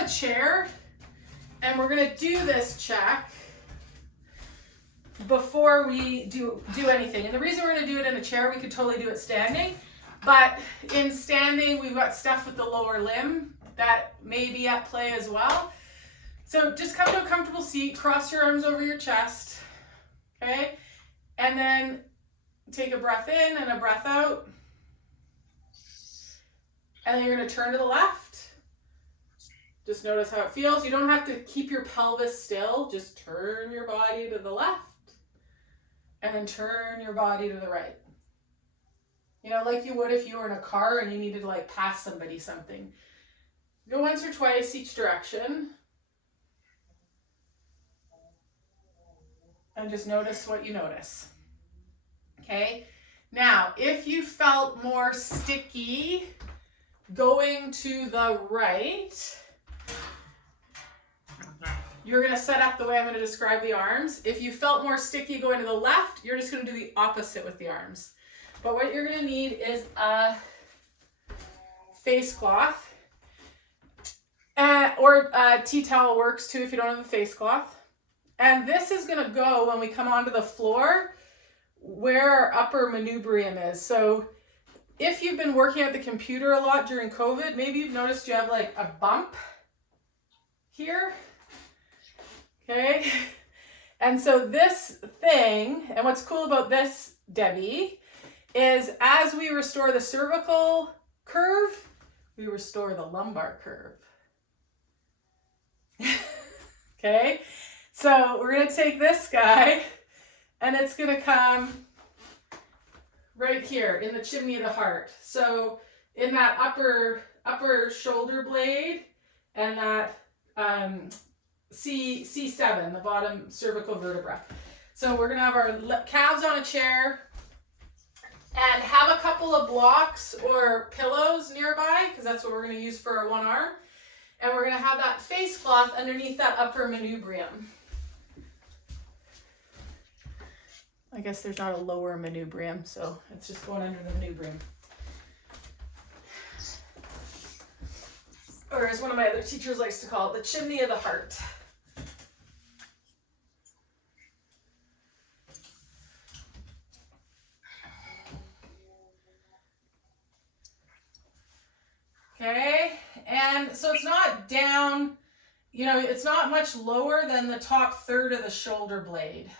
have a chair, and we're gonna do this check before we do anything. And the reason we're gonna do it in a chair, we could totally do it standing, but in standing, we've got stuff with the lower limb that may be at play as well. So just come to a comfortable seat, cross your arms over your chest, okay? And then take a breath in and a breath out. And then you're gonna turn to the left. Just notice how it feels. You don't have to keep your pelvis still. Just turn your body to the left and then turn your body to the right. You know, like you would if you were in a car and you needed to like pass somebody something. Go once or twice each direction. And just notice what you notice. Okay? Now, if you felt more sticky going to the right, you're going to set up the way I'm going to describe the arms. If you felt more sticky going to the left, you're just going to do the opposite with the arms. But what you're going to need is a face cloth. Or a tea towel works too if you don't have a face cloth. And this is going to go when we come onto the floor where our upper manubrium is. So if you've been working at the computer a lot during COVID, maybe you've noticed you have like a bump here. Okay. And so this thing, and what's cool about this, Debbie, is as we restore the cervical curve, we restore the lumbar curve. Okay. So we're going to take this guy and it's going to come right here in the chimney of the heart. So in that upper shoulder blade and that C7, the bottom cervical vertebra. So we're going to have our calves on a chair and have a couple of blocks or pillows nearby because that's what we're going to use for our one arm. And we're going to have that face cloth underneath that upper manubrium. I guess there's not a lower manubrium, so it's just going under the manubrium. Or as one of my other teachers likes to call it, the chimney of the heart. Okay, and so it's not down, you know, it's not much lower than the top third of the shoulder blade.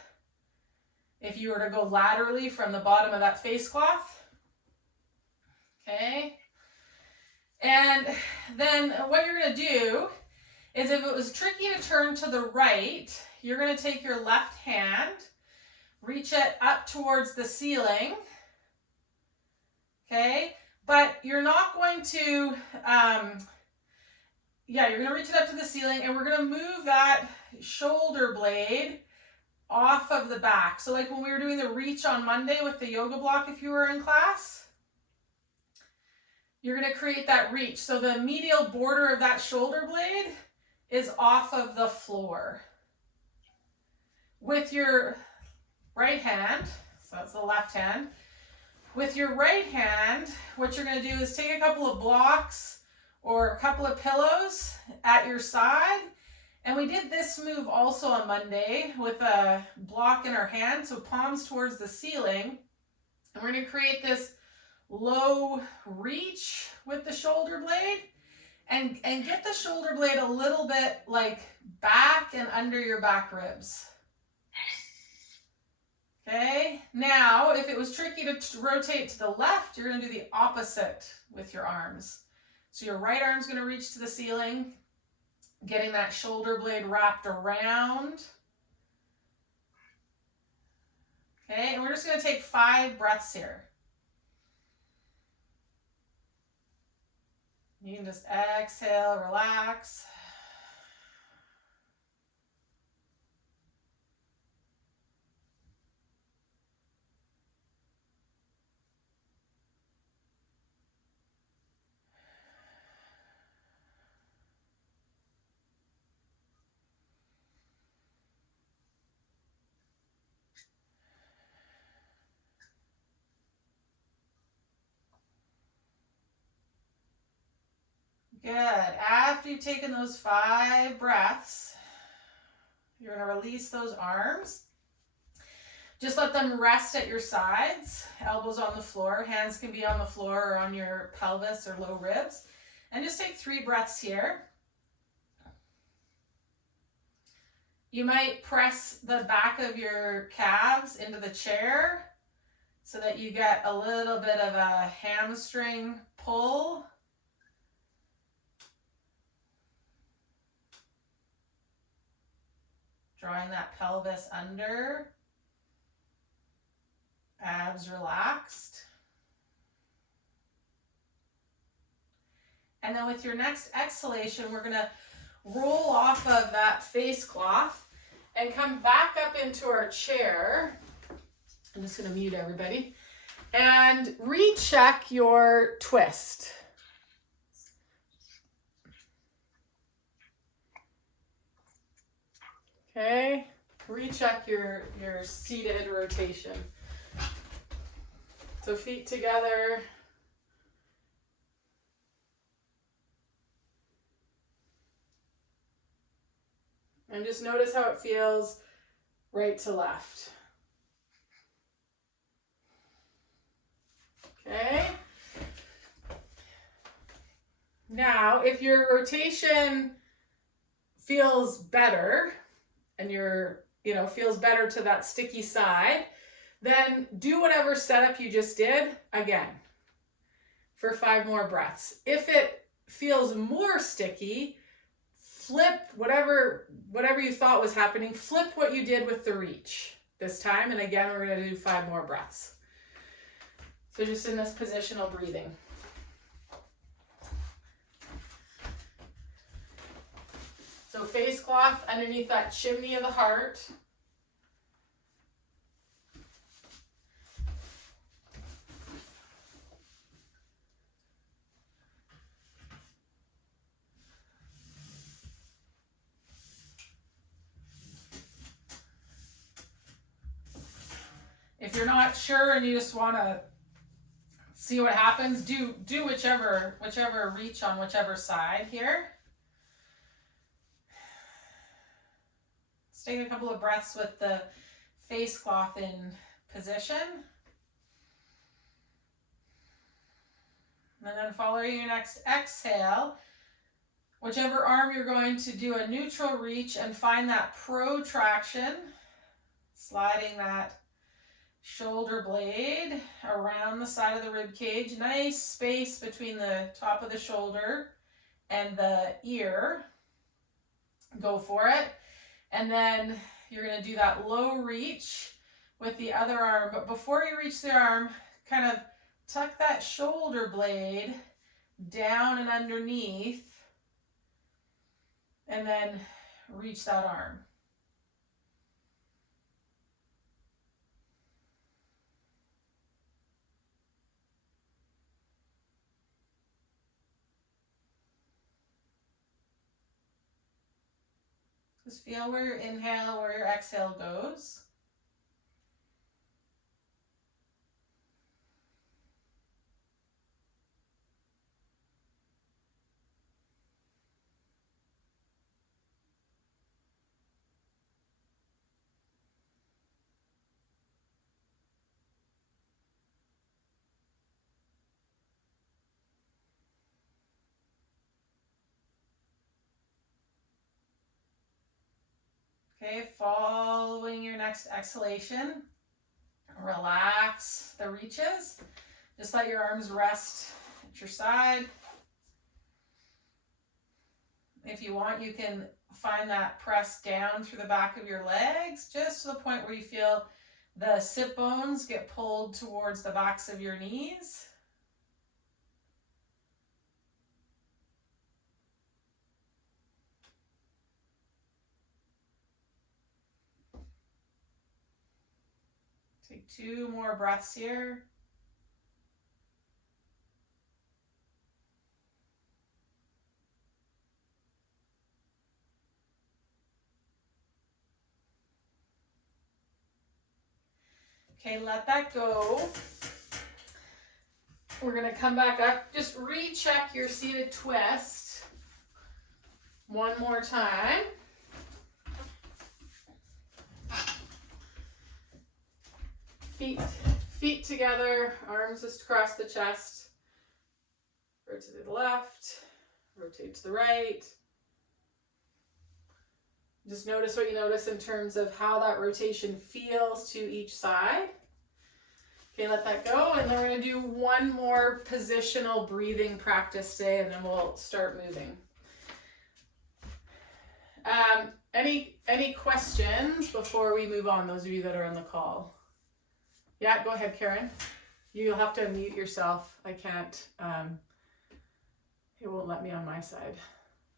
If you were to go laterally from the bottom of that face cloth. Okay. And then what you're going to do is if it was tricky to turn to the right, you're going to take your left hand, reach it up towards the ceiling. Okay. But you're not going to, you're going to reach it up to the ceiling and we're going to move that shoulder blade off of the back. So like when we were doing the reach on Monday with the yoga block, if you were in class, you're going to create that reach. So the medial border of that shoulder blade is off of the floor. With your right hand, so that's the left hand, with your right hand, what you're going to do is take a couple of blocks or a couple of pillows at your side. And we did this move also on Monday with a block in our hand, so palms towards the ceiling. And we're going to create this low reach with the shoulder blade and get the shoulder blade a little bit like back and under your back ribs. Okay, now if it was tricky to rotate to the left, you're going to do the opposite with your arms. So your right arm's going to reach to the ceiling, getting that shoulder blade wrapped around. Okay, and we're just going to take 5 breaths here. You can just exhale, relax. Good. After you've taken those 5 breaths, you're going to release those arms. Just let them rest at your sides, elbows on the floor. Hands can be on the floor or on your pelvis or low ribs. And just take 3 breaths here. You might press the back of your calves into the chair so that you get a little bit of a hamstring pull. Drawing that pelvis under. Abs relaxed. And then with your next exhalation, we're going to roll off of that face cloth and come back up into our chair. I'm just going to mute everybody. And recheck your twist. Okay, recheck your seated rotation. So feet together. And just notice how it feels right to left. Okay. Now, if your rotation feels better and feels better to that sticky side, then do whatever setup you just did again for 5 more breaths. If it feels more sticky, flip whatever you thought was happening, flip what you did with the reach this time. And again, we're going to do 5 more breaths. So just in this positional breathing. So face cloth underneath that chimney of the heart. If you're not sure and you just want to see what happens, do whichever reach on whichever side here. Let's take a couple of breaths with the face cloth in position. And then following your next exhale, whichever arm you're going to do a neutral reach and find that protraction, sliding that shoulder blade around the side of the rib cage. Nice space between the top of the shoulder and the ear. Go for it. And then you're going to do that low reach with the other arm. But before you reach the arm, kind of tuck that shoulder blade down and underneath. And then reach that arm. Just feel where your inhale, where your exhale goes. Okay, following your next exhalation, relax the reaches. Just let your arms rest at your side. If you want, you can find that press down through the back of your legs, just to the point where you feel the sit bones get pulled towards the backs of your knees. Take 2 more breaths here. Okay, let that go. We're going to come back up. Just recheck your seated twist. One more time. Feet together, arms just across the chest. Rotate to the left, rotate to the right. Just notice what you notice in terms of how that rotation feels to each side. Okay, let that go, and then we're going to do one more positional breathing practice today, and then we'll start moving. Any questions before we move on, those of you that are on the call? Yeah, go ahead, Karen. You'll have to unmute yourself. I can't, it won't let me on my side.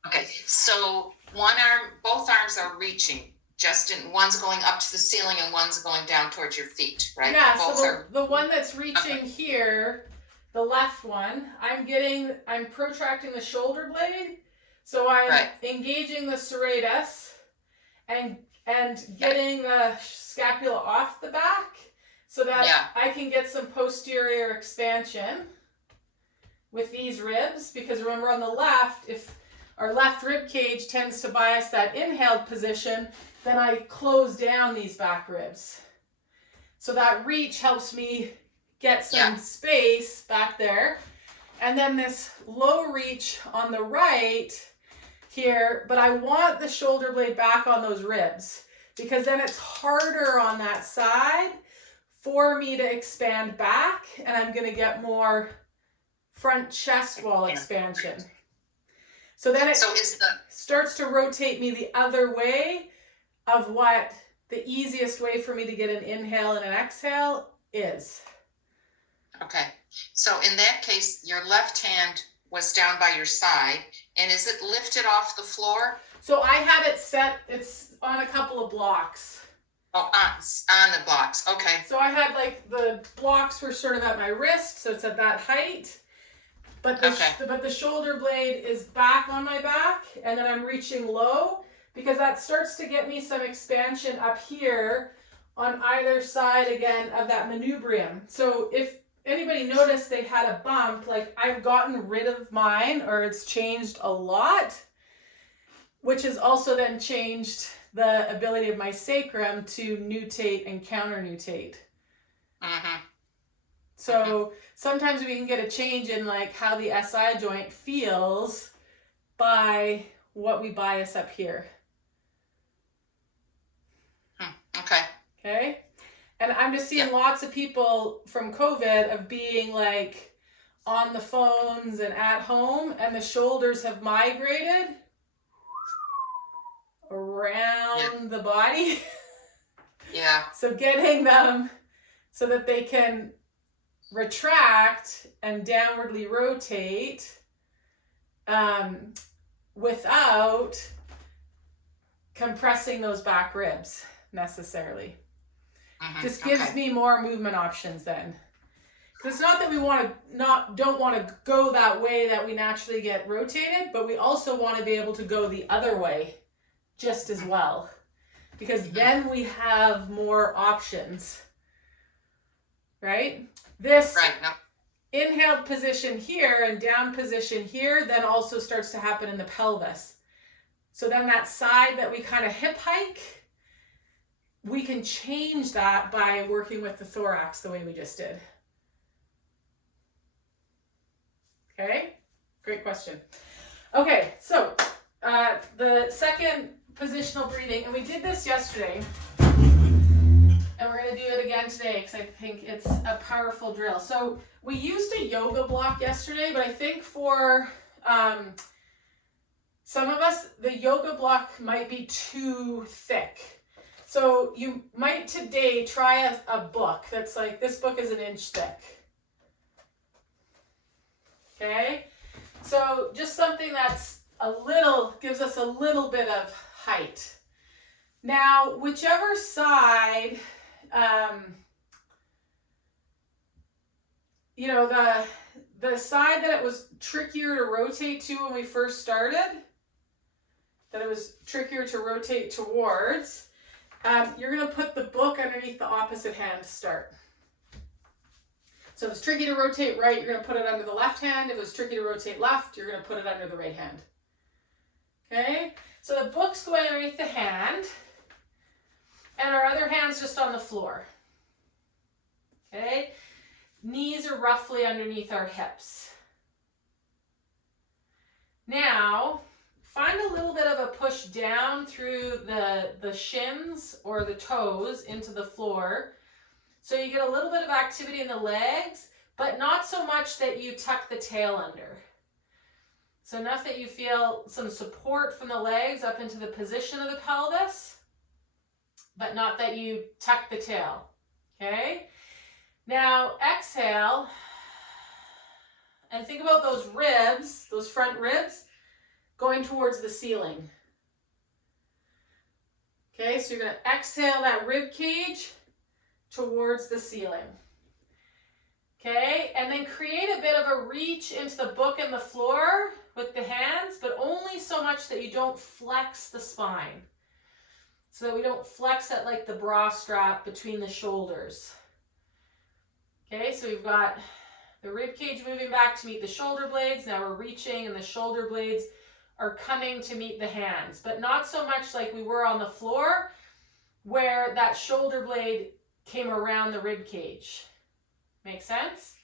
Okay, so both arms are reaching. One's going up to the ceiling and one's going down towards your feet, right? Yeah, so the one that's reaching here, the left one, I'm protracting the shoulder blade. So I'm engaging the serratus and getting the scapula off the back so that I can get some posterior expansion with these ribs. Because remember, on the left, if our left rib cage tends to bias that inhaled position, then I close down these back ribs. So that reach helps me get some space back there. And then this low reach on the right here, but I want the shoulder blade back on those ribs, because then it's harder on that side for me to expand back, and I'm going to get more front chest wall expansion. So then it starts to rotate me the other way of what the easiest way for me to get an inhale and an exhale is. Okay. So in that case, your left hand was down by your side, and is it lifted off the floor? So I had it set, it's on a couple of blocks. Oh, on the blocks. Okay. So I had the blocks were sort of at my wrist, so it's at that height. But the shoulder blade is back on my back, and then I'm reaching low, because that starts to get me some expansion up here on either side again of that manubrium. So if anybody noticed they had a bump, I've gotten rid of mine, or it's changed a lot, which has also then changed the ability of my sacrum to nutate and counter-nutate. So sometimes we can get a change in how the SI joint feels by what we bias up here. Okay. And I'm just seeing lots of people from COVID of being on the phones and at home, and the shoulders have migrated around the body. So getting them so that they can retract and downwardly rotate without compressing those back ribs necessarily. Just gives me more movement options then. It's not that we don't want to go that way that we naturally get rotated, but we also want to be able to go the other way just as well, because then we have more options, right? This inhaled position here and down position here then also starts to happen in the pelvis. So then that side that we kind of hip hike, we can change that by working with the thorax the way we just did. Okay, great question. Okay, so the second positional breathing, and we did this yesterday, and we're going to do it again today because I think it's a powerful drill. So we used a yoga block yesterday, but I think for some of us, the yoga block might be too thick. So you might today try a book that's this book is 1 inch thick. Okay, so just something that's gives us a little bit of height. Now, whichever side, the side that it was trickier to rotate to when we first started, that it was trickier to rotate towards, you're going to put the book underneath the opposite hand to start. So if it's tricky to rotate right, you're going to put it under the left hand. If it's tricky to rotate left, you're going to put it under the right hand. Okay, so the book's going underneath the hand, and our other hand's just on the floor. Okay, knees are roughly underneath our hips. Now, find a little bit of a push down through the shins or the toes into the floor. So you get a little bit of activity in the legs, but not so much that you tuck the tail under. So enough that you feel some support from the legs up into the position of the pelvis, but not that you tuck the tail. Okay? Now exhale and think about those ribs, those front ribs, going towards the ceiling. Okay, so you're going to exhale that rib cage towards the ceiling. Okay, and then create a bit of a reach into the book and the floor with the hands, but only so much that you don't flex the spine. So that we don't flex it like the bra strap between the shoulders. Okay, so we've got the rib cage moving back to meet the shoulder blades. Now we're reaching and the shoulder blades are coming to meet the hands, but not so much like we were on the floor where that shoulder blade came around the rib cage. Make sense?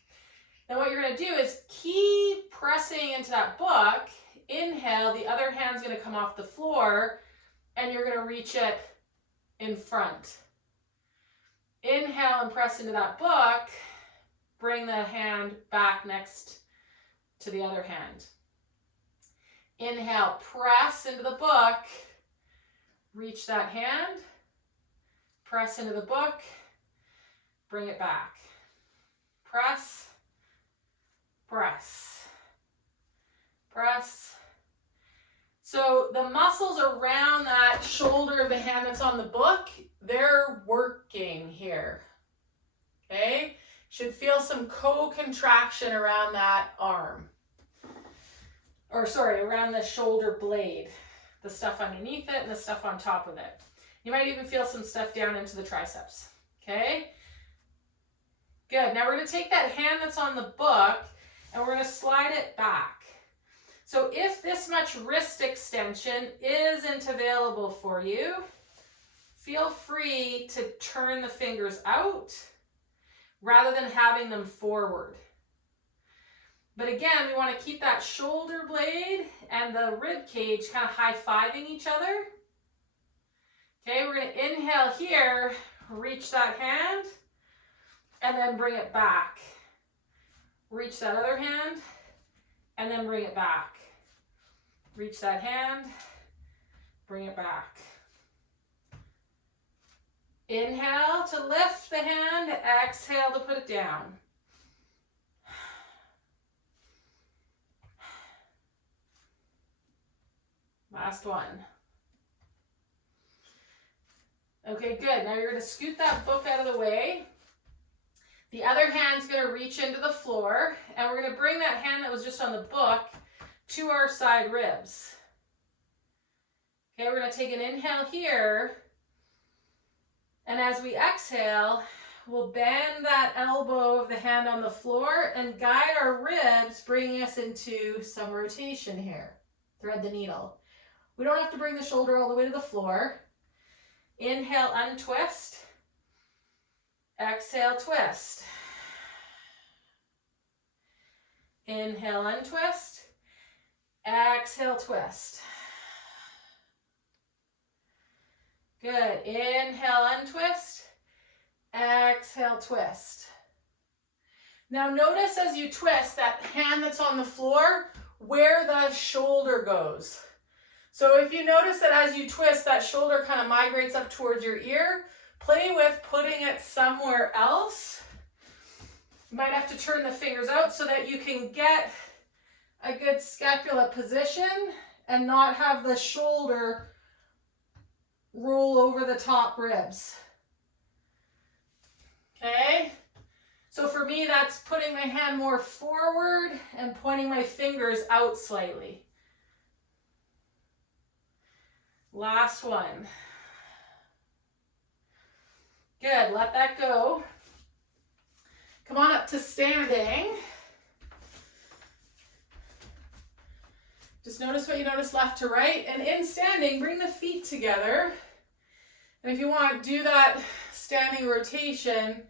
Now what you're going to do is keep pressing into that book. Inhale, the other hand's going to come off the floor and you're going to reach it in front. Inhale and press into that book. Bring the hand back next to the other hand. Inhale, press into the book. Reach that hand. Press into the book. Bring it back. Press, press, press. So the muscles around that shoulder of the hand that's on the book, they're working here. Okay? Should feel some co-contraction around that arm. Or sorry, around the shoulder blade. The stuff underneath it and the stuff on top of it. You might even feel some stuff down into the triceps. Okay? Good. Now we're going to take that hand that's on the book and we're going to slide it back. So if this much wrist extension isn't available for you, feel free to turn the fingers out rather than having them forward. But again, we want to keep that shoulder blade and the rib cage kind of high-fiving each other. Okay, we're going to inhale here, reach that hand, and then bring it back. Reach that other hand, and then bring it back. Reach that hand, bring it back. Inhale to lift the hand, exhale to put it down. Last one. Okay, good. Now you're going to scoot that book out of the way. The other hand's going to reach into the floor, and we're going to bring that hand that was just on the book to our side ribs. Okay, we're going to take an inhale here, and as we exhale, we'll bend that elbow of the hand on the floor and guide our ribs, bringing us into some rotation here. Thread the needle. We don't have to bring the shoulder all the way to the floor. Inhale, untwist. Exhale, twist. Inhale, untwist. Exhale, twist. Good. Inhale, untwist. Exhale, twist. Now notice as you twist that hand that's on the floor, where the shoulder goes. So if you notice that as you twist, that shoulder kind of migrates up towards your ear, play with putting it somewhere else. You might have to turn the fingers out so that you can get a good scapula position and not have the shoulder roll over the top ribs. Okay? So for me, that's putting my hand more forward and pointing my fingers out slightly. Last one. Good, let that go. Come on up to standing. Just notice what you notice left to right. And in standing, bring the feet together. And if you want, do that standing rotation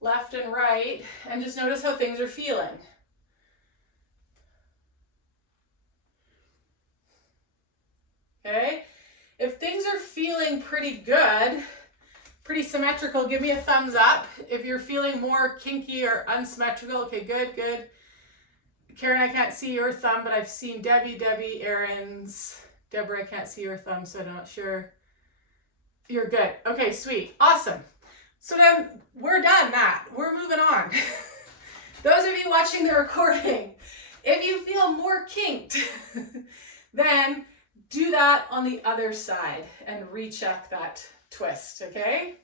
left and right, and just notice how things are feeling. Okay? If things are feeling pretty good, pretty symmetrical, give me a thumbs up. If you're feeling more kinky or unsymmetrical, okay, good, good. Karen, I can't see your thumb, but I've seen Debbie, Aaron's. Deborah, I can't see your thumb, so I'm not sure. You're good. Okay, sweet. Awesome. So then we're done that. We're moving on. Those of you watching the recording, if you feel more kinked, then do that on the other side and recheck that twist, okay?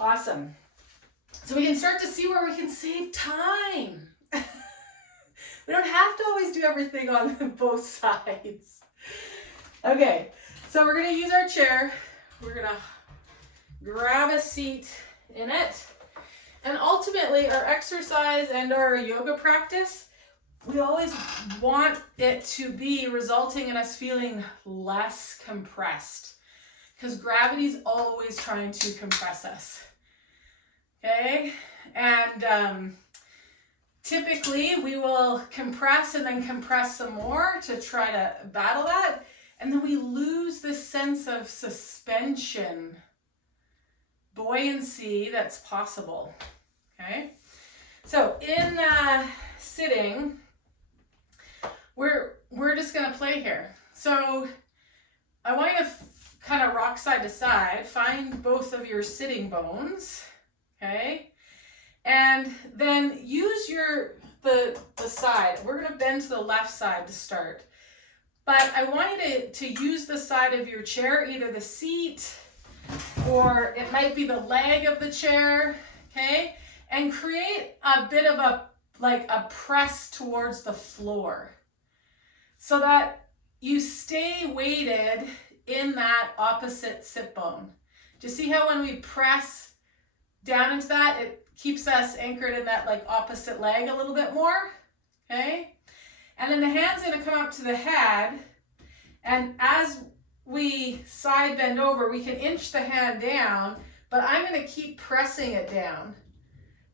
Awesome. So we can start to see where we can save time. We don't have to always do everything on both sides. Okay, so we're gonna use our chair. We're gonna grab a seat in it. And ultimately, our exercise and our yoga practice, we always want it to be resulting in us feeling less compressed, because gravity's always trying to compress us. Okay? And typically, we will compress and then compress some more to try to battle that. And then we lose this sense of suspension, buoyancy that's possible. Okay? So in sitting, we're just going to play here. So I want you to kind of rock side to side, find both of your sitting bones, okay? And then use the side. We're going to bend to the left side to start. But I want you to use the side of your chair, either the seat or it might be the leg of the chair, okay? And create a bit of a press towards the floor so that you stay weighted in that opposite sit bone. Do you see how when we press down into that, it keeps us anchored in that opposite leg a little bit more, okay? And then the hand's gonna come up to the head, and as we side bend over, we can inch the hand down, but I'm gonna keep pressing it down,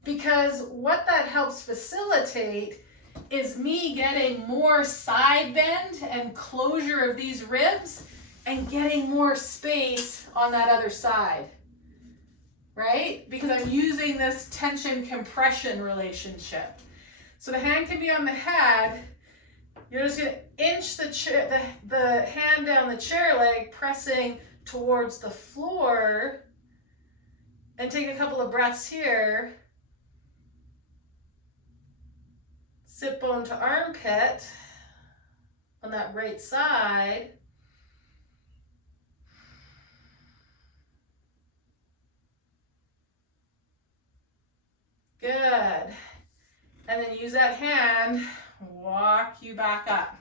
because what that helps facilitate is me getting more side bend and closure of these ribs and getting more space on that other side, right? Because I'm using this tension compression relationship. So the hand can be on the head. You're just gonna inch the hand down the chair leg, pressing towards the floor, and take a couple of breaths here. Sit bone to armpit on that right side. Good. And then use that hand, walk you back up.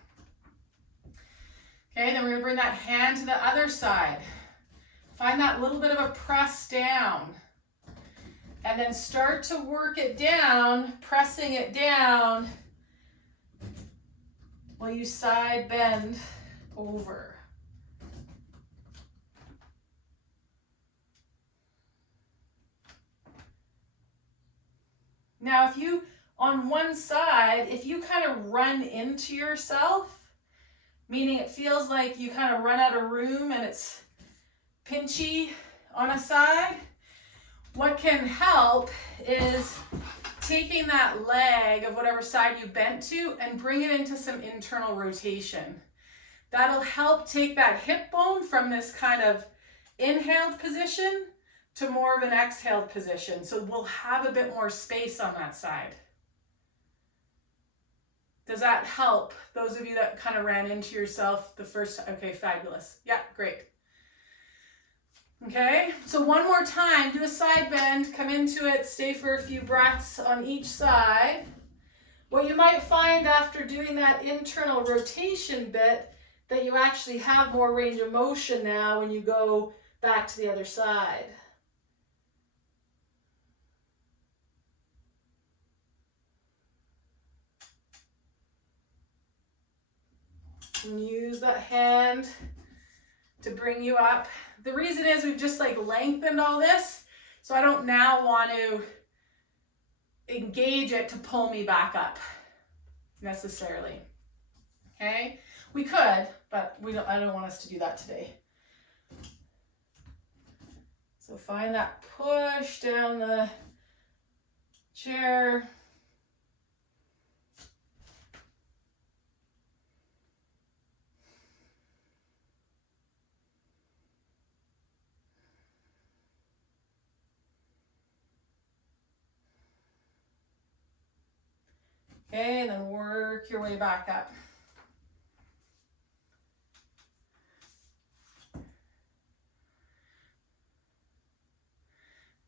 Okay, then we're gonna bring that hand to the other side. Find that little bit of a press down. And then start to work it down, pressing it down while you side bend over. Now, if you, on one side, if you kind of run into yourself, meaning it feels like you kind of run out of room and it's pinchy on a side, what can help is taking that leg of whatever side you bent to and bring it into some internal rotation. That'll help take that hip bone from this kind of inhaled position to more of an exhaled position. So we'll have a bit more space on that side. Does that help? Those of you that kind of ran into yourself the first time? Okay, fabulous. Yeah, great. Okay, so one more time, do a side bend, come into it, stay for a few breaths on each side. What you might find after doing that internal rotation bit, that you actually have more range of motion now when you go back to the other side. And use that hand to bring you up. The reason is we've just like lengthened all this, so I don't now want to engage it to pull me back up necessarily. Okay, we could, but I don't want us to do that today. So find that push down the chair. Okay, and then work your way back up.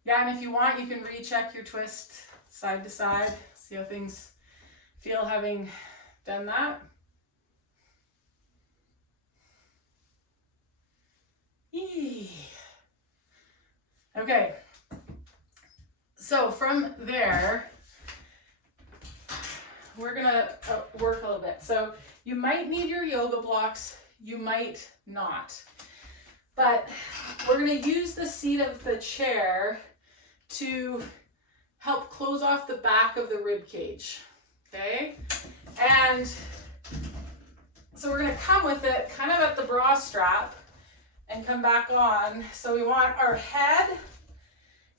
Yeah, and if you want, you can recheck your twist side to side, see how things feel having done that. Eee. Okay, so from there, we're gonna work a little bit. So you might need your yoga blocks, you might not. But we're gonna use the seat of the chair to help close off the back of the rib cage, okay? And so we're gonna come with it kind of at the bra strap and come back on. So we want our head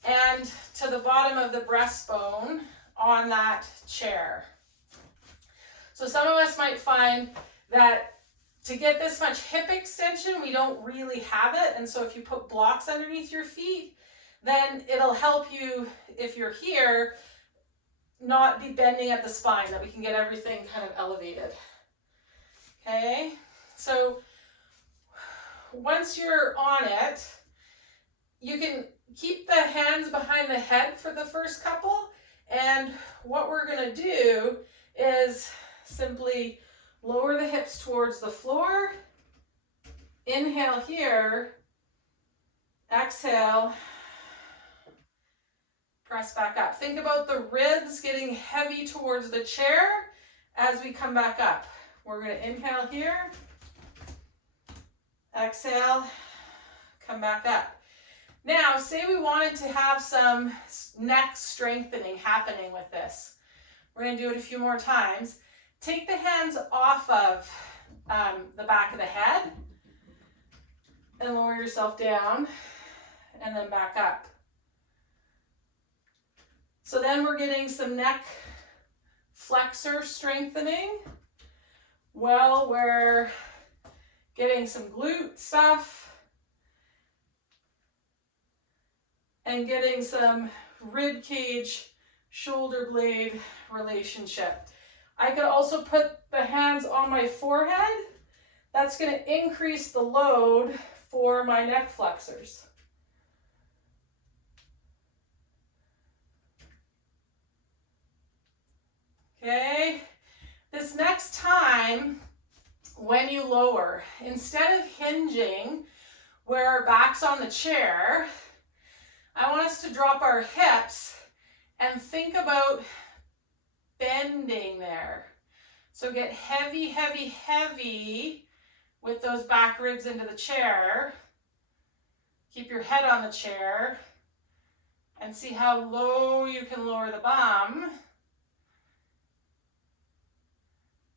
and to the bottom of the breastbone on that chair. So some of us might find that to get this much hip extension, we don't really have it. And so if you put blocks underneath your feet, then it'll help you, if you're here, not be bending at the spine, that we can get everything kind of elevated. Okay, so once you're on it, you can keep the hands behind the head for the first couple. And what we're gonna do is simply lower the hips towards the floor. Inhale here. Exhale. Press back up. Think about the ribs getting heavy towards the chair as we come back up. We're going to inhale here. Exhale. Come back up. Now, say we wanted to have some neck strengthening happening with this. We're going to do it a few more times. Take the hands off of the back of the head and lower yourself down and then back up. So then we're getting some neck flexor strengthening. Well, we're getting some glute stuff and getting some rib cage, shoulder blade relationship. I could also put the hands on my forehead. That's going to increase the load for my neck flexors. Okay, this next time, when you lower, instead of hinging where our back's on the chair, I want us to drop our hips and think about bending there. So get heavy, heavy, heavy with those back ribs into the chair. Keep your head on the chair and see how low you can lower the bum.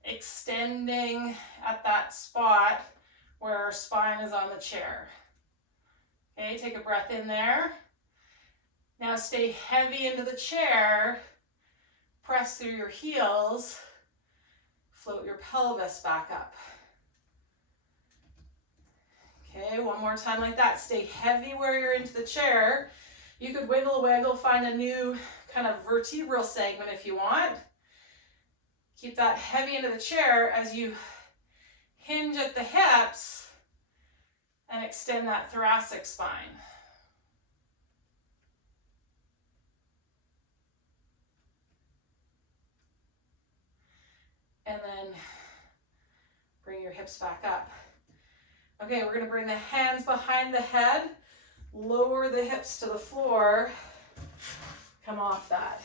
Extending at that spot where our spine is on the chair. Okay, take a breath in there. Now stay heavy into the chair. Press through your heels. Float your pelvis back up. Okay, one more time like that. Stay heavy where you're into the chair. You could wiggle, wiggle, find a new kind of vertebral segment if you want. Keep that heavy into the chair as you hinge at the hips and extend that thoracic spine. And then bring your hips back up. Okay, we're going to bring the hands behind the head, lower the hips to the floor, come off that.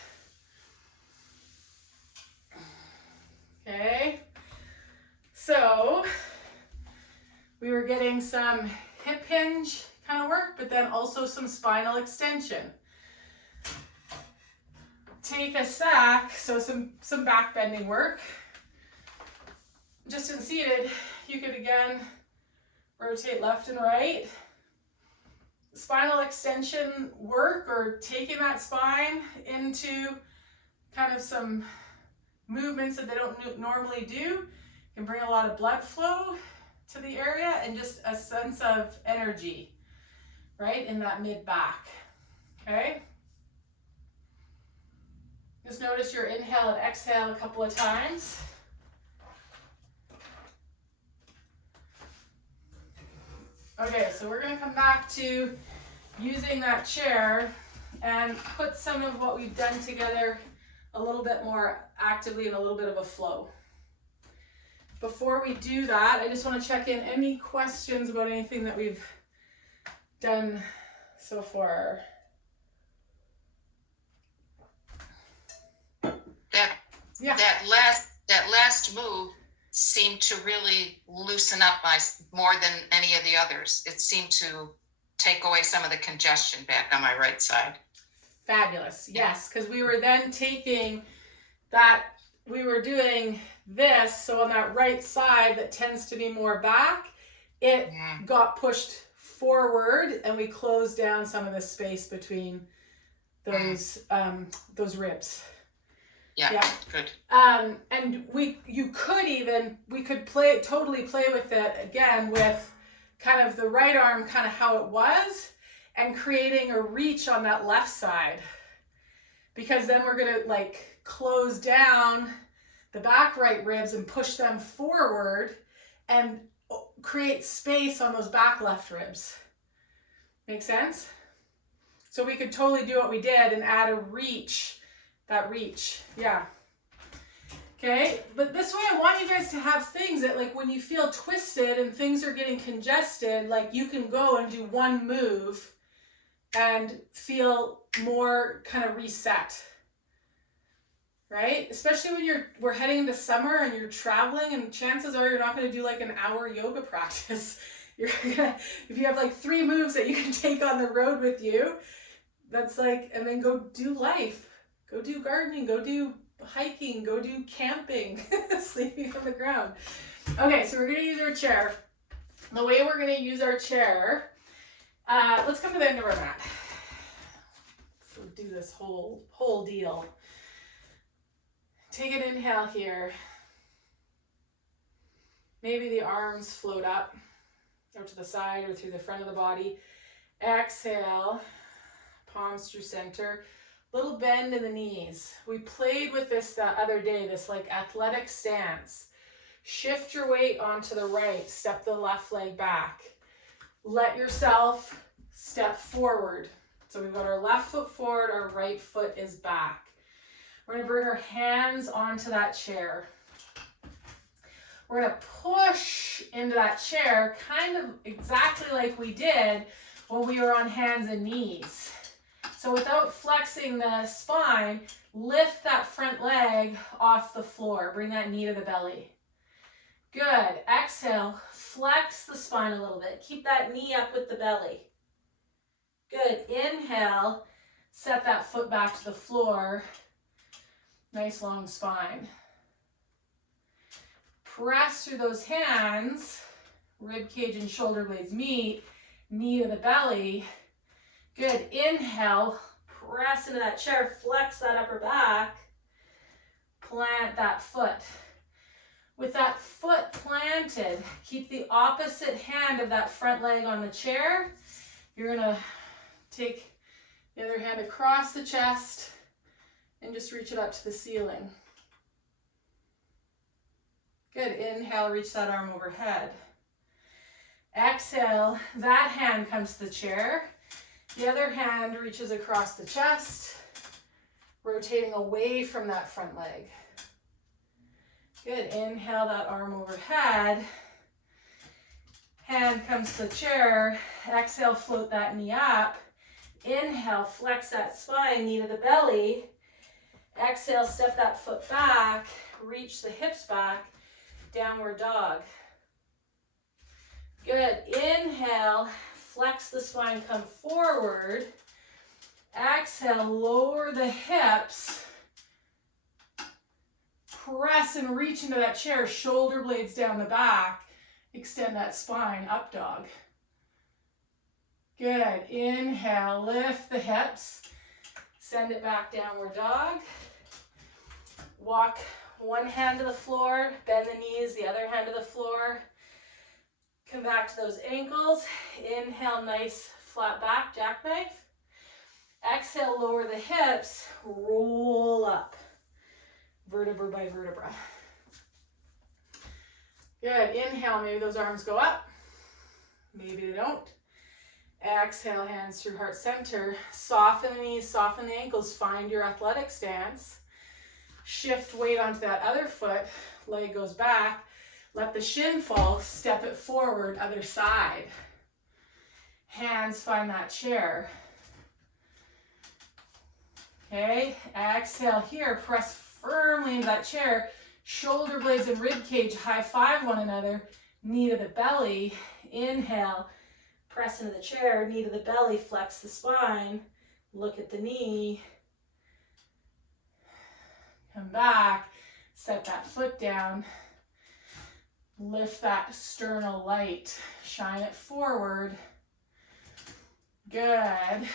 Okay, so we're getting some hip hinge kind of work, but then also some spinal extension. Take a sec, so some back bending work. Just in seated, you could again rotate left and right. Spinal extension work, or taking that spine into kind of some movements that they don't normally do, can bring a lot of blood flow to the area and just a sense of energy, right, in that mid back. Okay? Just notice your inhale and exhale a couple of times. Okay, so we're going to come back to using that chair and put some of what we've done together a little bit more actively in a little bit of a flow. Before we do that, I just want to check in any questions about anything that we've done so far. That last move seemed to really loosen up more than any of the others. It seemed to take away some of the congestion back on my right side. Fabulous. Yes, because we were then taking that, we were doing this, so on that right side that tends to be more back, it got pushed forward and we closed down some of the space between those ribs. Yeah, good. And we could totally play with it again with kind of the right arm, kind of how it was, and creating a reach on that left side, because then we're gonna like close down the back right ribs and push them forward and create space on those back left ribs. Make sense? So we could totally do what we did and add a reach. That reach, yeah. Okay, but this way I want you guys to have things that, like, when you feel twisted and things are getting congested, like you can go and do one move and feel more kind of reset, right? Especially when we're heading into summer and you're traveling, and chances are you're not going to do like an hour yoga practice. If you have like 3 moves that you can take on the road with you, that's like, and then go do life. Go do gardening, go do hiking, go do camping, sleeping on the ground. Okay, so we're going to use our chair. The way we're going to use our chair, let's come to the end of our mat. So do this whole deal. Take an inhale here. Maybe the arms float up or to the side or through the front of the body. Exhale, palms through center. Little bend in the knees. We played with this the other day, this like athletic stance. Shift your weight onto the right, step the left leg back. Let yourself step forward. So we've got our left foot forward, our right foot is back. We're gonna bring our hands onto that chair. We're gonna push into that chair kind of exactly like we did when we were on hands and knees. So without flexing the spine, lift that front leg off the floor. Bring that knee to the belly. Good. Exhale. Flex the spine a little bit. Keep that knee up with the belly. Good. Inhale. Set that foot back to the floor. Nice long spine. Press through those hands. Rib cage and shoulder blades meet. Knee to the belly. Good. Inhale, press into that chair, flex that upper back, plant that foot. With that foot planted, keep the opposite hand of that front leg on the chair. You're gonna take the other hand across the chest and just reach it up to the ceiling. Good. Inhale, reach that arm overhead. Exhale, that hand comes to the chair. The other hand reaches across the chest, rotating away from that front leg. Good. Inhale that arm overhead. Hand comes to the chair. Exhale, float that knee up. Inhale, flex that spine, knee to the belly. Exhale, step that foot back, reach the hips back, downward dog. Good. Inhale, flex the spine, come forward. Exhale, lower the hips. Press and reach into that chair, shoulder blades down the back. Extend that spine, up dog. Good. Inhale, lift the hips. Send it back, downward dog. Walk one hand to the floor, bend the knees, the other hand to the floor. Come back to those ankles. Inhale, nice flat back, jackknife. Exhale, lower the hips, roll up, vertebra by vertebra. Good. Inhale, maybe those arms go up. Maybe they don't. Exhale, hands through heart center. Soften the knees, soften the ankles. Find your athletic stance. Shift weight onto that other foot. Leg goes back. Let the shin fall. Step it forward, other side. Hands find that chair. Okay, exhale here. Press firmly into that chair. Shoulder blades and rib cage high five one another. Knee to the belly. Inhale. Press into the chair, knee to the belly, flex the spine, look at the knee, come back, set that foot down, lift that sternal light, shine it forward. Good.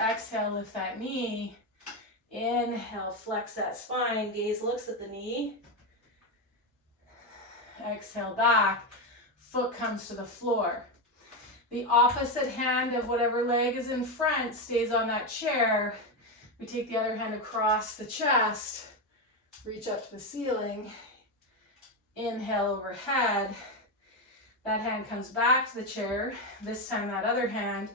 Exhale, lift that knee. Inhale, flex that spine, gaze looks at the knee. Exhale back, foot comes to the floor. The opposite hand of whatever leg is in front stays on that chair. We take the other hand across the chest, reach up to the ceiling, inhale overhead. That hand comes back to the chair. This time that other hand,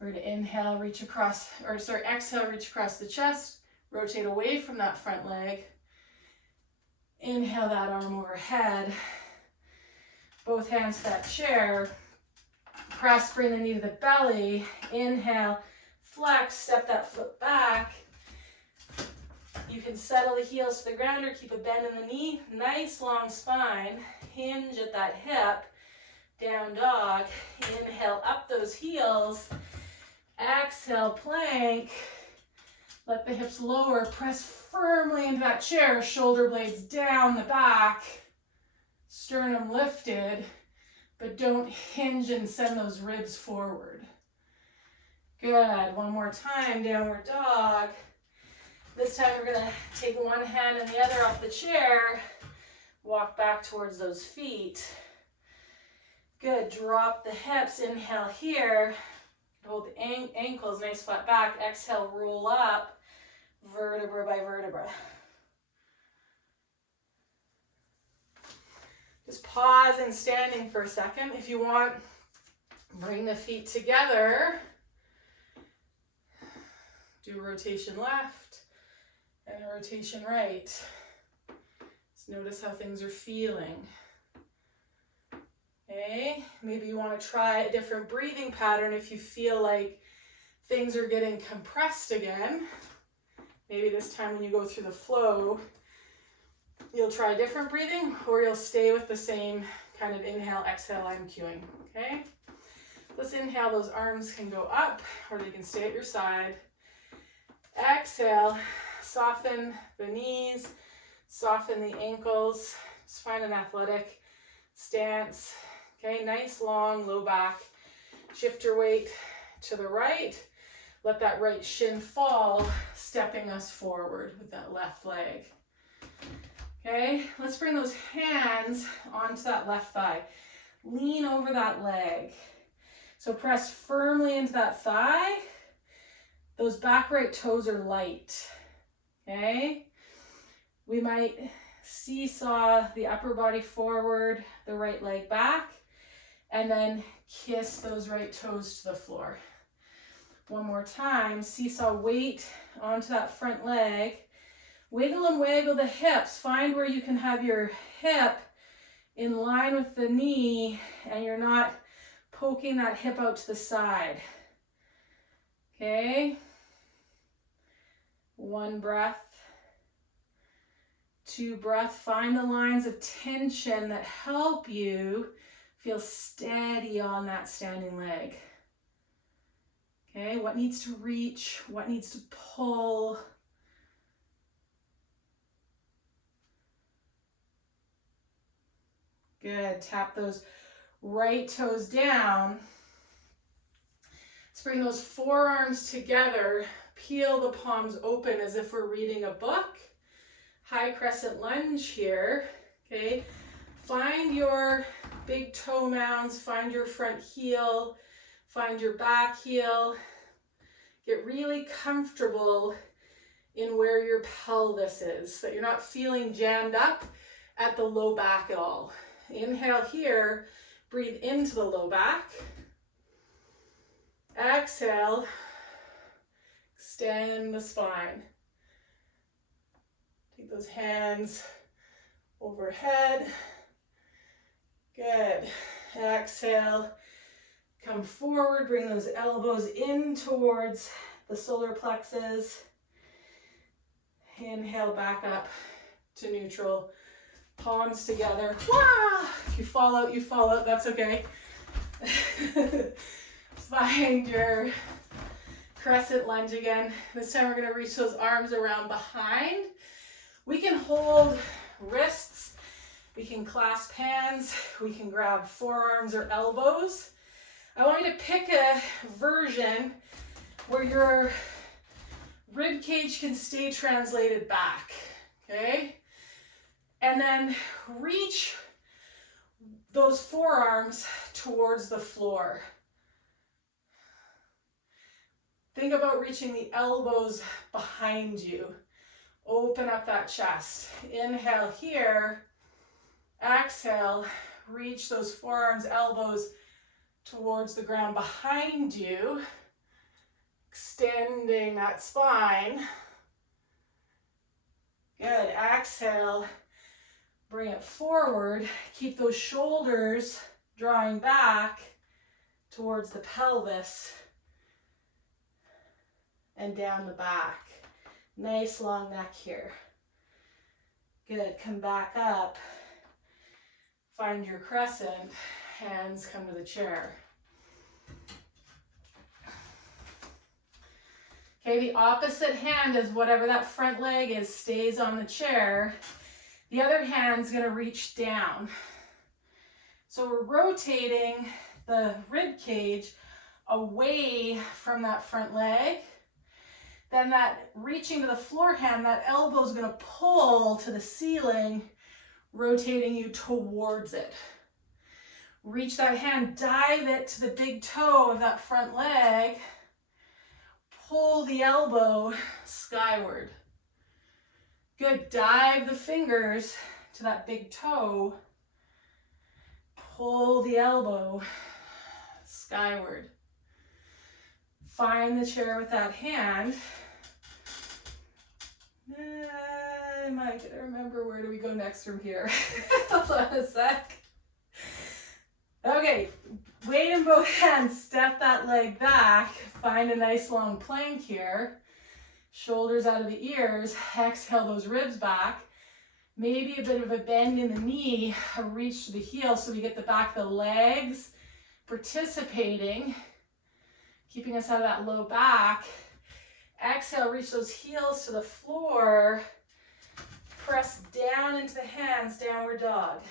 we're going to inhale, reach across, exhale, reach across the chest, rotate away from that front leg. Inhale that arm overhead. Both hands to that chair. Press, bring the knee to the belly. Inhale, flex, step that foot back. You can settle the heels to the ground or keep a bend in the knee. Nice long spine. Hinge at that hip. Down dog. Inhale, up those heels. Exhale, plank. Let the hips lower. Press firmly into that chair. Shoulder blades down the back. Sternum lifted. But don't hinge and send those ribs forward. Good. One more time, downward dog. This time we're going to take one hand and the other off the chair. Walk back towards those feet. Good. Drop the hips. Inhale here. Hold the ankles, nice flat back. Exhale, roll up, vertebra by vertebra. Just pause and standing for a second. If you want, bring the feet together. Do a rotation left and a rotation right. Just notice how things are feeling. Okay, maybe you want to try a different breathing pattern if you feel like things are getting compressed again. Maybe this time when you go through the flow, you'll try different breathing, or you'll stay with the same kind of inhale, exhale I'm cueing, okay? Let's inhale, those arms can go up, or they can stay at your side. Exhale, soften the knees, soften the ankles, just find an athletic stance, okay? Nice, long, low back. Shift your weight to the right. Let that right shin fall, stepping us forward with that left leg. Okay, let's bring those hands onto that left thigh. Lean over that leg. So press firmly into that thigh. Those back right toes are light. Okay, we might seesaw the upper body forward, the right leg back, and then kiss those right toes to the floor. One more time, seesaw weight onto that front leg. Wiggle and waggle the hips. Find where you can have your hip in line with the knee and you're not poking that hip out to the side. Okay. One breath. Two breath. Find the lines of tension that help you Feel steady on that standing leg. Okay, what needs to reach? What needs to pull? Good, tap those right toes down. Let's bring those forearms together. Peel the palms open as if we're reading a book. High crescent lunge here, okay? Find your big toe mounds, find your front heel, find your back heel. Get really comfortable in where your pelvis is, so that you're not feeling jammed up at the low back at all. Inhale here, breathe into the low back. Exhale, extend the spine. Take those hands overhead. Good. Exhale, come forward, bring those elbows in towards the solar plexus. Inhale back up to neutral. Palms together. Wow! If you fall out, that's okay. Find your crescent lunge again. This time we're going to reach those arms around behind. We can hold wrists, we can clasp hands, we can grab forearms or elbows. I want you to pick a version where your rib cage can stay translated back, okay? And then reach those forearms towards the floor. Think about reaching the elbows behind you. Open up that chest. Inhale here. Exhale, reach those forearms, elbows towards the ground behind you. Extending that spine. Good. Exhale. Bring it forward. Keep those shoulders drawing back towards the pelvis and down the back. Nice long neck here. Good. Come back up. Find your crescent. Hands come to the chair. Okay, the opposite hand is whatever that front leg is stays on the chair. The other hand's going to reach down. So we're rotating the rib cage away from that front leg. Then that reaching to the floor hand, that elbow is going to pull to the ceiling, rotating you towards it. Reach that hand, dive it to the big toe of that front leg. Pull the elbow skyward. Good. Dive the fingers to that big toe. Pull the elbow skyward. Find the chair with that hand. I might get to remember where do we go next from here. Hold on a sec. Okay, weight in both hands, step that leg back, find a nice long plank here. Shoulders out of the ears, exhale those ribs back. Maybe a bit of a bend in the knee, a reach to the heel so we get the back of the legs participating, keeping us out of that low back. Exhale, reach those heels to the floor. Press down into the hands, downward dog.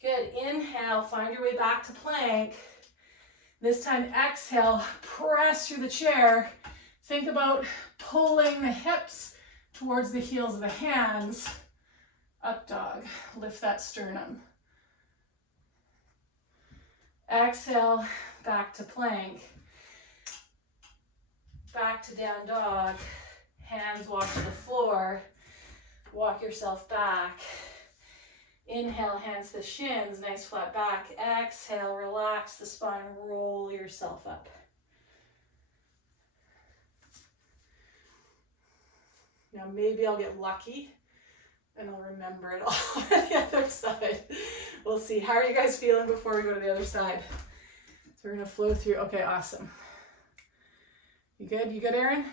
Good. Inhale, find your way back to plank. This time, exhale, press through the chair. Think about pulling the hips towards the heels of the hands. Up dog. Lift that sternum. Exhale, back to plank. Back to down dog. Hands walk to the floor. Walk yourself back. Inhale, hands to the shins, nice flat back. Exhale, relax the spine, roll yourself up. Now maybe I'll get lucky and I'll remember it all on the other side. We'll see. How are you guys feeling before we go to the other side? So we're gonna flow through. Okay, awesome. You good? You good, Erin?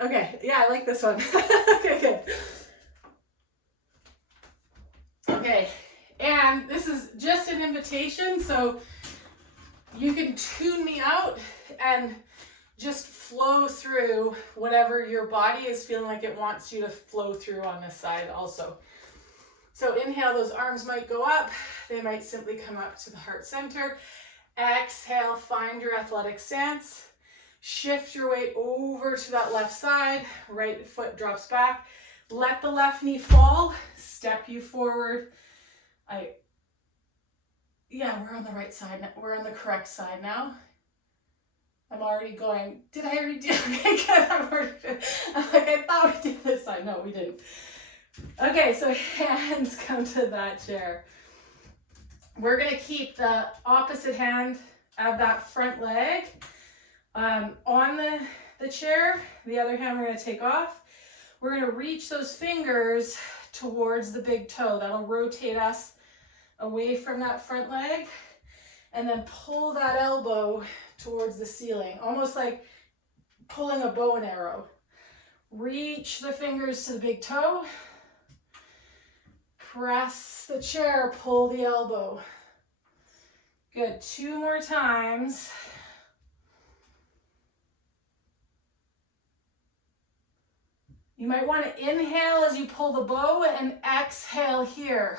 Okay, yeah, I like this one. Okay, good. again, this is just an invitation, so you can tune me out and just flow through whatever your body is feeling like it wants you to flow through on this side also. So inhale, those arms might go up. They might simply come up to the heart center. Exhale, find your athletic stance. Shift your weight over to that left side. Right foot drops back. Let the left knee fall. Step you forward. Yeah, we're on the right side now. We're on the correct side now. I'm already going, did I already do it? Okay, good. I'm like, I thought we did this side. No, we didn't. Okay, so hands come to that chair. We're going to keep the opposite hand of that front leg on the chair. The other hand we're going to take off. We're going to reach those fingers towards the big toe. That'll rotate us away from that front leg. And then pull that elbow towards the ceiling, almost like pulling a bow and arrow. Reach the fingers to the big toe. Press the chair, pull the elbow. Good, 2 more times. You might want to inhale as you pull the bow and exhale here.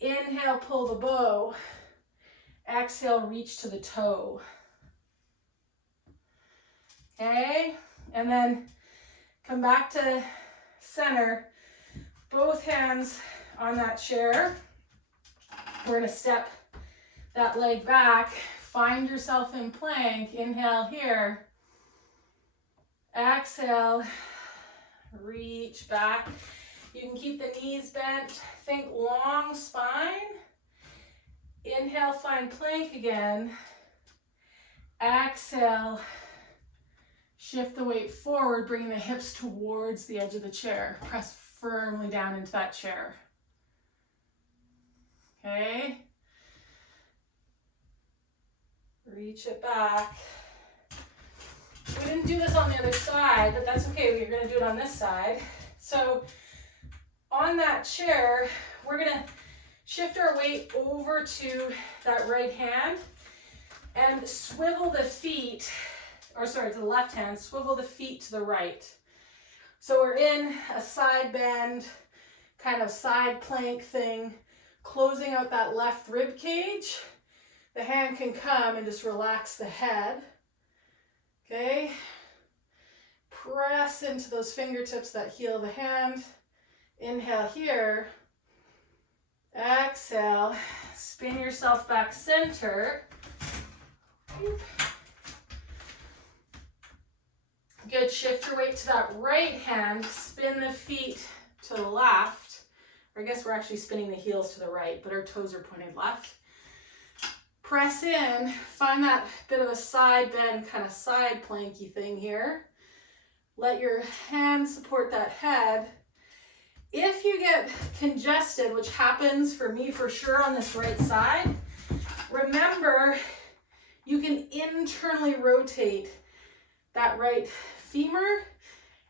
Inhale, pull the bow. Exhale, reach to the toe. Okay, and then come back to center. Both hands on that chair. We're going to step that leg back. Find yourself in plank. Inhale here. Exhale, reach back. You can keep the knees bent. Think long spine. Inhale, find plank again. Exhale, shift the weight forward, bringing the hips towards the edge of the chair. Press firmly down into that chair. Okay. Reach it back. We didn't do this on the other side, but that's okay. We're going to do it on this side. So on that chair, we're going to shift our weight over to that right hand and swivel the feet, or sorry, to the left hand, swivel the feet to the right. So we're in a side bend, kind of side plank thing, closing out that left rib cage. The hand can come and just relax the head. Okay. Press into those fingertips that heal the hand. Inhale here. Exhale. Spin yourself back center. Good. Shift your weight to that right hand. Spin the feet to the left. Or I guess we're actually spinning the heels to the right, but our toes are pointed left. Press in. Find that bit of a side bend, kind of side planky thing here. Let your hands support that head. If you get congested, which happens for me for sure on this right side, remember you can internally rotate that right femur,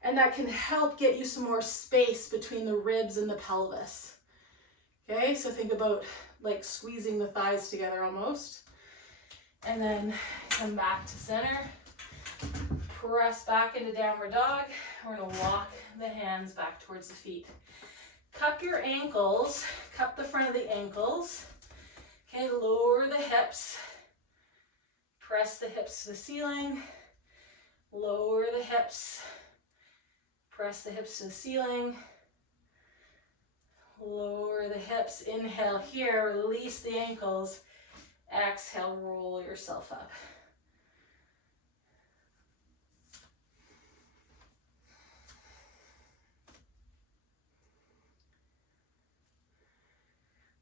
and that can help get you some more space between the ribs and the pelvis. Okay, so think about like squeezing the thighs together almost. And then come back to center. Press back into downward dog. We're gonna walk the hands back towards the feet. Cup your ankles, cup the front of the ankles. Okay, lower the hips. Press the hips to the ceiling. Lower the hips. Press the hips to the ceiling. Lower the hips. Inhale here, release the ankles. Exhale, roll yourself up.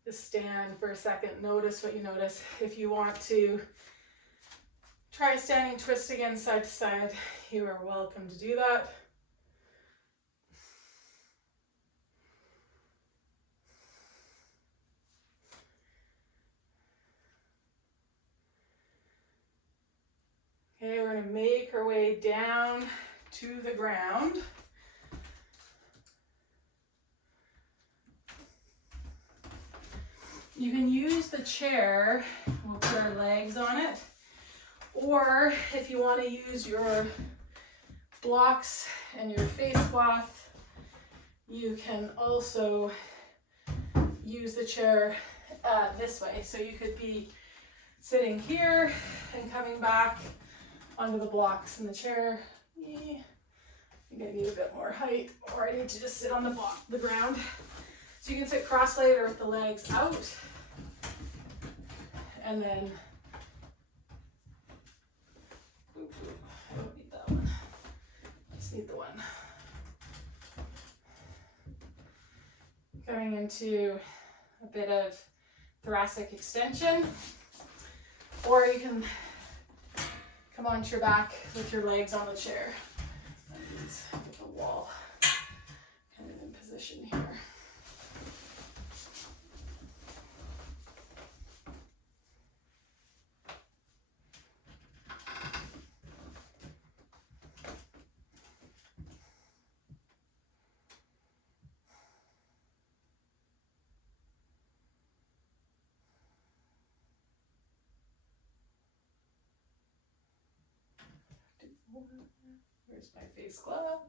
Just stand for a second. Notice what you notice. If you want to try standing twist again side to side, you are welcome to do that. Okay, we're going to make our way down to the ground. You can use the chair, we'll put our legs on it, or if you want to use your blocks and your face cloth, you can also use the chair this way. So you could be sitting here and coming back onto the blocks in the chair. I think I need a bit more height, or I need to just sit on the ground. So you can sit cross-legged or with the legs out. And then, I don't need that one. I just need the one. Going into a bit of thoracic extension. Or you can come onto your back with your legs on the chair. With the wall kind of in position here. Where's my face glove?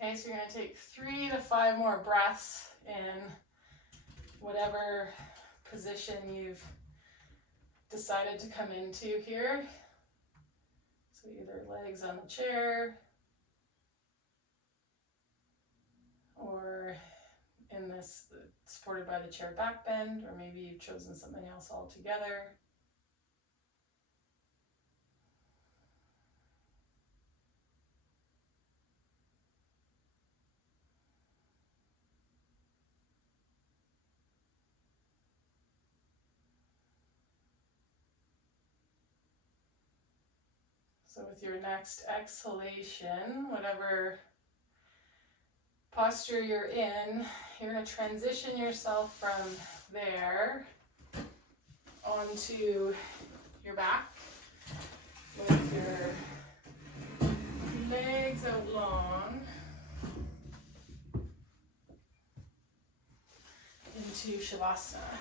Okay, so you're going to take 3 to 5 more breaths in whatever position you've decided to come into here. So either legs on the chair or in this supported by the chair back bend, or maybe you've chosen something else altogether. So with your next exhalation, whatever posture you're in, you're going to transition yourself from there onto your back with your legs out long into Shavasana.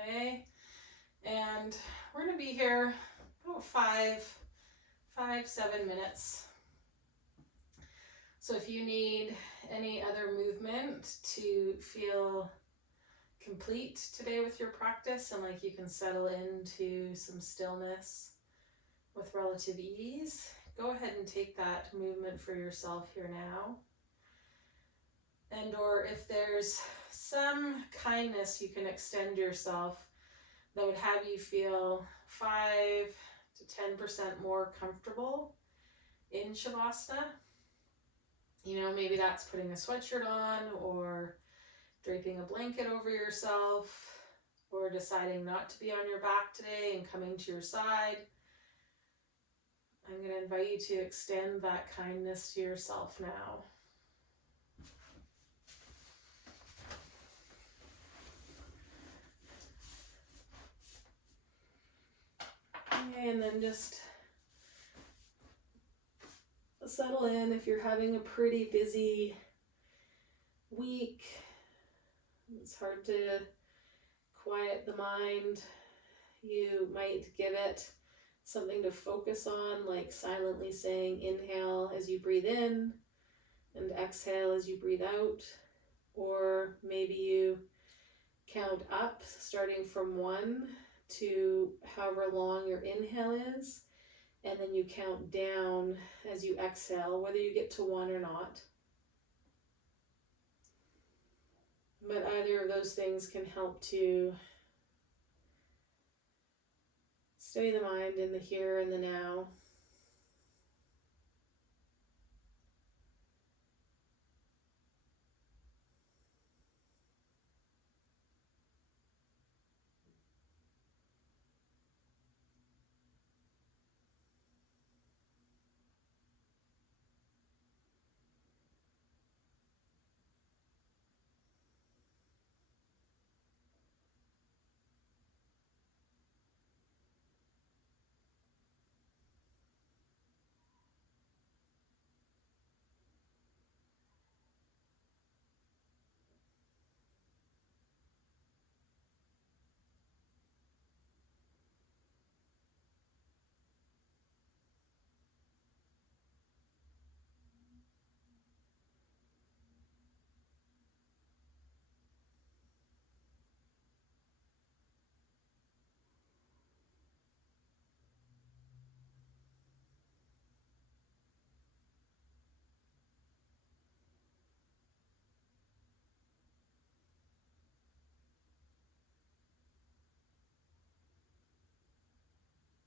Okay, and we're going to be here about 7 minutes. So if you need any other movement to feel complete today with your practice and like you can settle into some stillness with relative ease, go ahead and take that movement for yourself here now. And or if there's some kindness you can extend yourself that would have you feel 5 to 10% more comfortable in Shavasana. You know, maybe that's putting a sweatshirt on or draping a blanket over yourself or deciding not to be on your back today and coming to your side. I'm going to invite you to extend that kindness to yourself now. And then just settle in if you're having a pretty busy week. It's hard to quiet the mind. You might give it something to focus on, like silently saying inhale as you breathe in and exhale as you breathe out. Or maybe you count up, starting from 1 to however long your inhale is, and then you count down as you exhale, whether you get to 1 or not. But either of those things can help to steady the mind in the here and the now.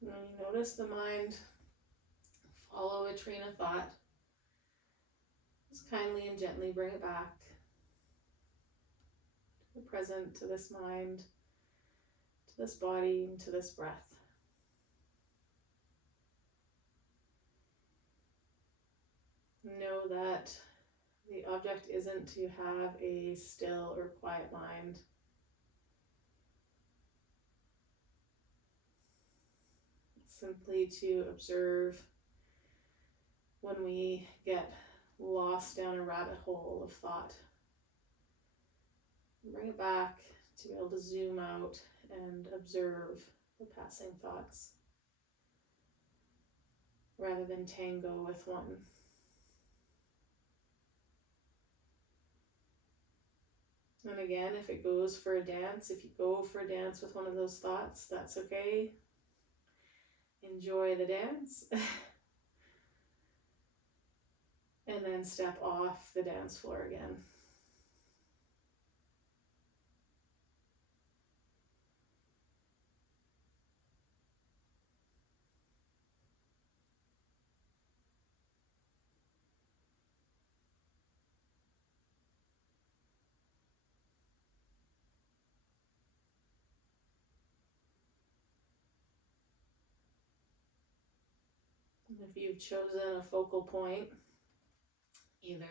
And when you notice the mind follow a train of thought, just kindly and gently bring it back to the present, to this mind, to this body, and to this breath. Know that the object isn't to have a still or quiet mind. It's simply to observe when we get lost down a rabbit hole of thought. Bring it back to be able to zoom out and observe the passing thoughts rather than tango with one. And again, if it goes for a dance, if you go for a dance with one of those thoughts, that's okay. Enjoy the dance. And then step off the dance floor again. If you've chosen a focal point, either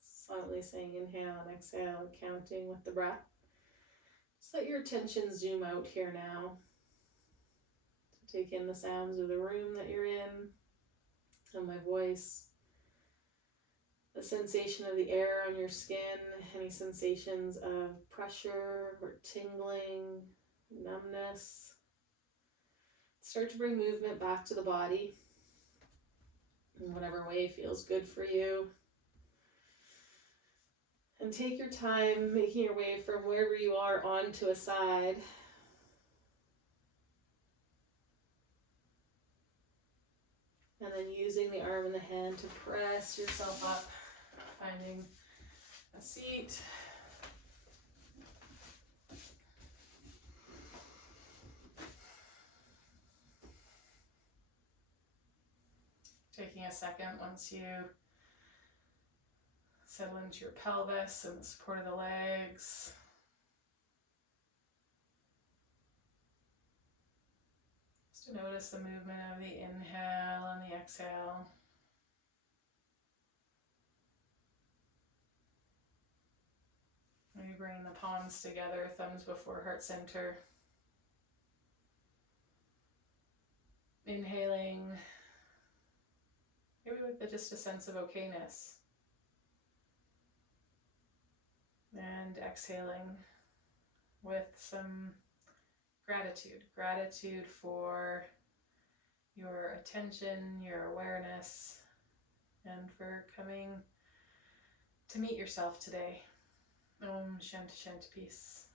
silently saying inhale and exhale and counting with the breath, just let your attention zoom out here now. So take in the sounds of the room that you're in and my voice, the sensation of the air on your skin, any sensations of pressure or tingling, numbness. Start to bring movement back to the body in whatever way feels good for you. And take your time making your way from wherever you are onto a side. And then using the arm and the hand to press yourself up, finding a seat. Taking a second once you settle into your pelvis and the support of the legs. Just to notice the movement of the inhale and the exhale. Maybe bringing the palms together, thumbs before heart center. Inhaling, maybe with just a sense of okayness. And exhaling with some gratitude for your attention, your awareness, and for coming to meet yourself today. Om Shanti Shanti Peace.